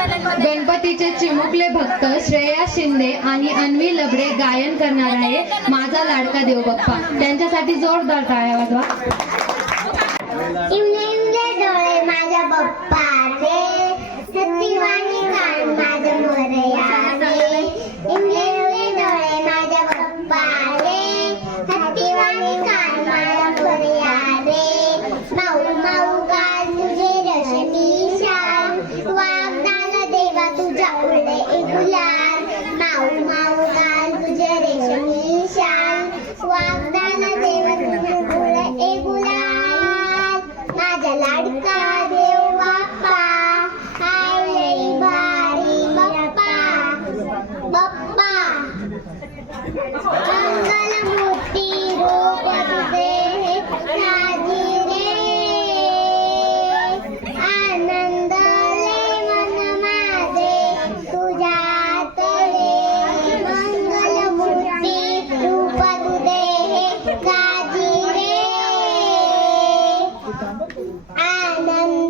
गणपतीचे चिमुकले भक्त श्रेया शिंदे आणि अन्वी लबडे गायन करणार आहे माझा लाडका देव बाप्पा त्यांच्यासाठी जोरदार टाळ्या वाजवा. बाप्पा मंगल मूर्ती रूप दे साजी रे आनंद ले मन माझे तुझ्यात रे मंगल मूर्ती रूप दे साजी रे आनंद